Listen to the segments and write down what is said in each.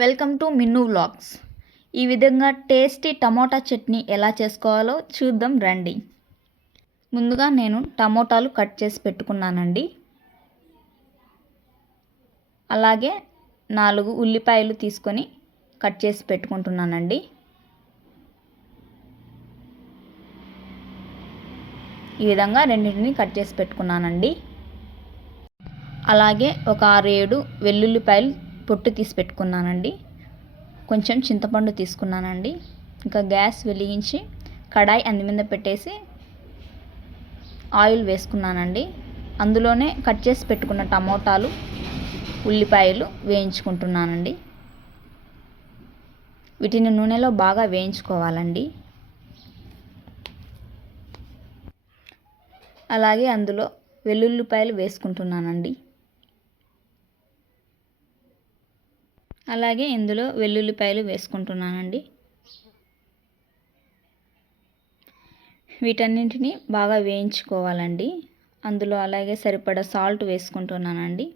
Welcome to Minnu vlogs. ఈ విధంగా tasty tomato chutney ఎలా చేసుకోవాలో చూద్దాం రండి. ముందుగా నేను టమోటాలు కట్ చేసి పెట్టుకున్నానండి. అలాగే 4 ఉల్లిపాయలు తీసుకొని కట్ చేసి పెట్టుకుంటున్నానండి. ఈ విధంగా రెండింటిని కట్ చేసి పెట్టుకున్నానండి. అలాగే ఒక 6-7 వెల్లుల్లిపాయలు పొట్టు తీసి పెట్టుకున్నానండి. కొంచెం చింతపండు తీసుకున్నానండి. ఇంకా గ్యాస్ వెలిగించి కడాయి అందు మీద పెట్టేసి ఆయిల్ వేసుకున్నానండి. అందులోనే కట్ చేసి పెట్టుకున్న టమోటాలు, ఉల్లిపాయలు వేయించుకుంటున్నానండి. వీటిని నూనెలో బాగా వేయించుకోవాలండి. అలాగే అందులో వెల్లుల్లిపాయలు వేసుకుంటున్నానండి. అలాగే ఇందులో వెల్లుల్లిపాయలు వేసుకుంటున్నానండి. వీటన్నింటిని బాగా వేయించుకోవాలండి. అందులో అలాగే సరిపడా సాల్ట్ వేసుకుంటున్నానండి.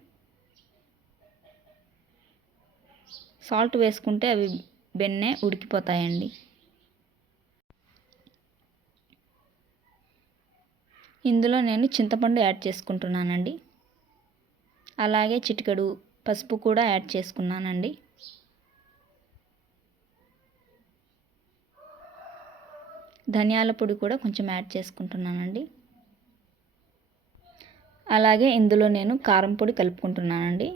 సాల్ట్ వేసుకుంటే అవి బెన్నే ఉడికిపోతాయండి. ఇందులో నేను చింతపండు యాడ్ చేసుకుంటున్నానండి. అలాగే చిటికెడు పసుపు కూడా యాడ్ చేసుకున్నానండి. ధనియాల పొడి కూడా కొంచెం యాడ్ చేసుకుంటున్నానండి. అలాగే ఇందులో నేను కారం పొడి కలుపుకుంటున్నానండి.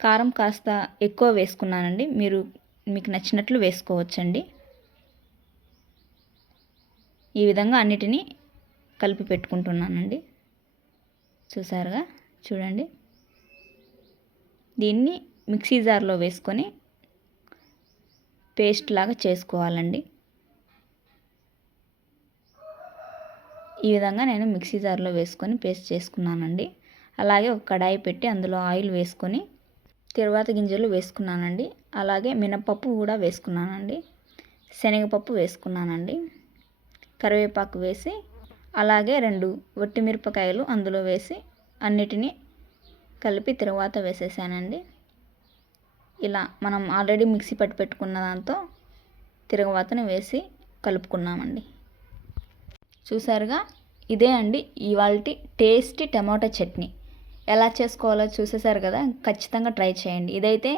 కారం కాస్త ఎక్కువ వేసుకున్నానండి. మీకు నచ్చినట్లు వేసుకోవచ్చండి. ఈ విధంగా అన్నిటినీ కలిపి పెట్టుకుంటున్నానండి. చూసారుగా, చూడండి. దీన్ని మిక్సీ జార్లో వేసుకొని పేస్ట్ లాగా చేసుకోవాలండి. ఈ విధంగా నేను మిక్సీ జార్లో వేసుకొని పేస్ట్ చేసుకున్నానండి. అలాగే ఒక కడాయి పెట్టి అందులో ఆయిల్ వేసుకొని తిరువాత గింజలు వేసుకున్నానండి. అలాగే మినపప్పు కూడా వేసుకున్నానండి. శనగపప్పు వేసుకున్నానండి. కరివేపాకు వేసి అలాగే 2 వట్టిమిరపకాయలు అందులో వేసి అన్నిటినీ కలిపి తిరువాత వేసేసానండి. ఇలా మనం ఆల్రెడీ మిక్సీ పట్టి పెట్టుకున్న దాంతో తిరగవాతను వేసి కలుపుకున్నామండి. చూసారుగా, ఇదే అండి ఇవాల్టి టేస్టీ టమాటా చట్నీ. ఎలా చేసుకోవాలో చూసేసారు కదా. ఖచ్చితంగా ట్రై చేయండి. ఇదైతే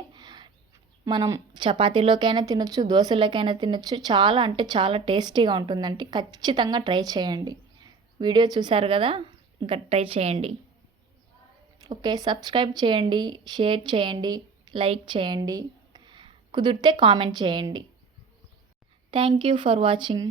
మనం చపాతీలోకైనా తినొచ్చు, దోశలోకైనా తినొచ్చు. చాలా అంటే చాలా టేస్టీగా ఉంటుందండి. ఖచ్చితంగా ట్రై చేయండి. వీడియో చూసారు కదా, ఇంకా ట్రై చేయండి. ఓకే, సబ్స్క్రైబ్ చేయండి, షేర్ చేయండి, లైక్ చేయండి, కుదిరితే కామెంట్ చేయండి. Thank you for watching.